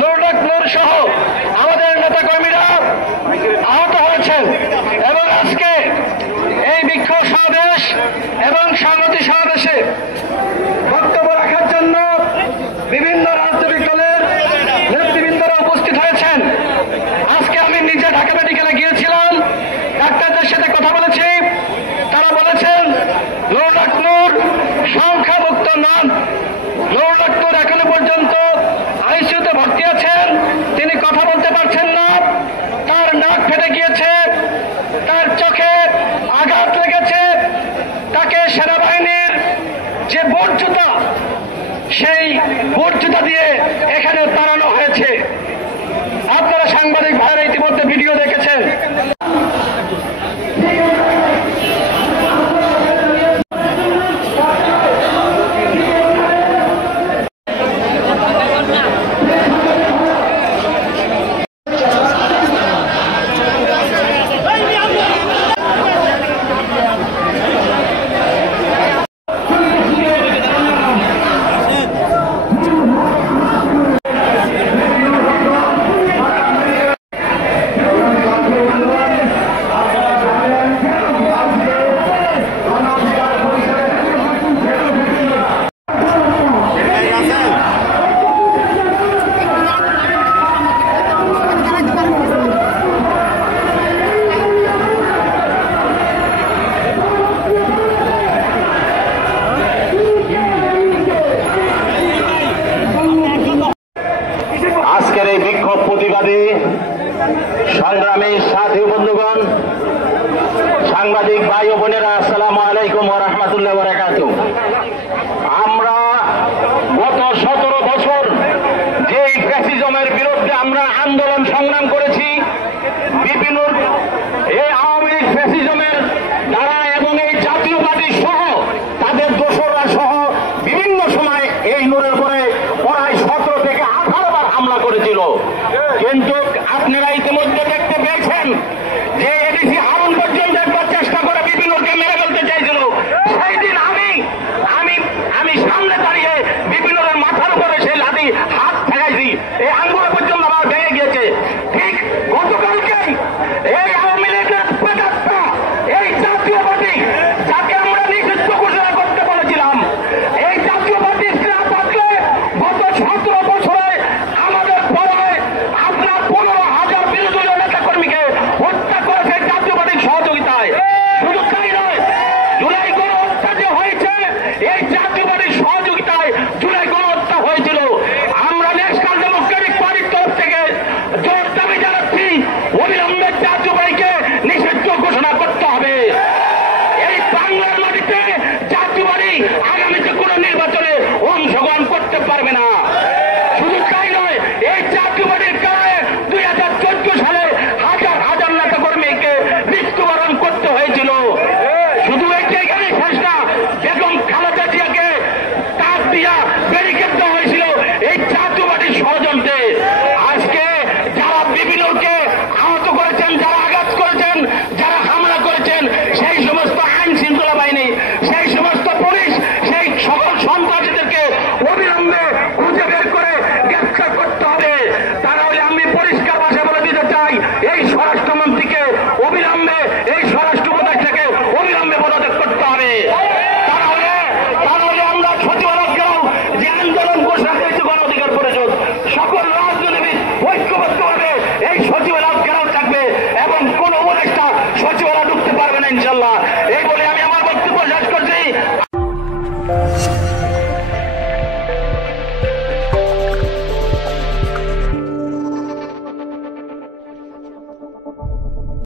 নুরুল সহ আমাদের নেতাকর্মীরা আহত হয়েছেন এবং আজকে এই বিক্ষোভ সমাবেশ এবং সংহতি সমাবেশে বক্তব্য রাখার জন্য বিভিন্ন রাজনৈতিক দলের নেতৃবৃন্দরা উপস্থিত হয়েছেন। আজকে আমি নিজে ঢাকা মেডিকেলে গিয়েছিলাম, ডাক্তারদের সাথে কথা বলেছি। তারা বলেছেন নুরুল সংখ্যামুক্ত নন। নুরুল এখনো পর্যন্ত আইসিইউতে ভর্তি আছেন, তিনি কথা বলতে পারছেন না, তার নাক ফেটে গিয়েছে, তার চোখে আঘাত লেগেছে, তাকে সেনাবাহিনীর যে বুট জুতা সেই বুট জুতা দিয়ে এখানে তাড়ানো হয়েছে। আপনারা সাংবাদিক ভাইরা ইতিমধ্যে ভিডিও দেখেছেন। আজকের এই বিক্ষোভ প্রতিবাদী সংগ্রামী সাথী বন্ধুগণ, সাংবাদিক ভাই ও বোনেরা, আসসালামু আলাইকুম ওয়া রাহমাতুল্লাহি ওয়া বারাকাতুহু। আমরা গত 17 বছর যে ফ্যাসিজমের বিরুদ্ধে আমরা আন্দোলন সংগ্রাম করেছি, বিভিন্ন এই আওয়ামী লীগ ফ্যাসিজমের দ্বারা এবং এই জাতীয়বাদী সহ তাদের দোসররা সহ বিভিন্ন সময় এই নূরের পরে প্রায় 17 থেকে 18 বার হামলা করেছিল। কিন্তু আপনারা ইতিমধ্যে দেখতে পেয়েছেন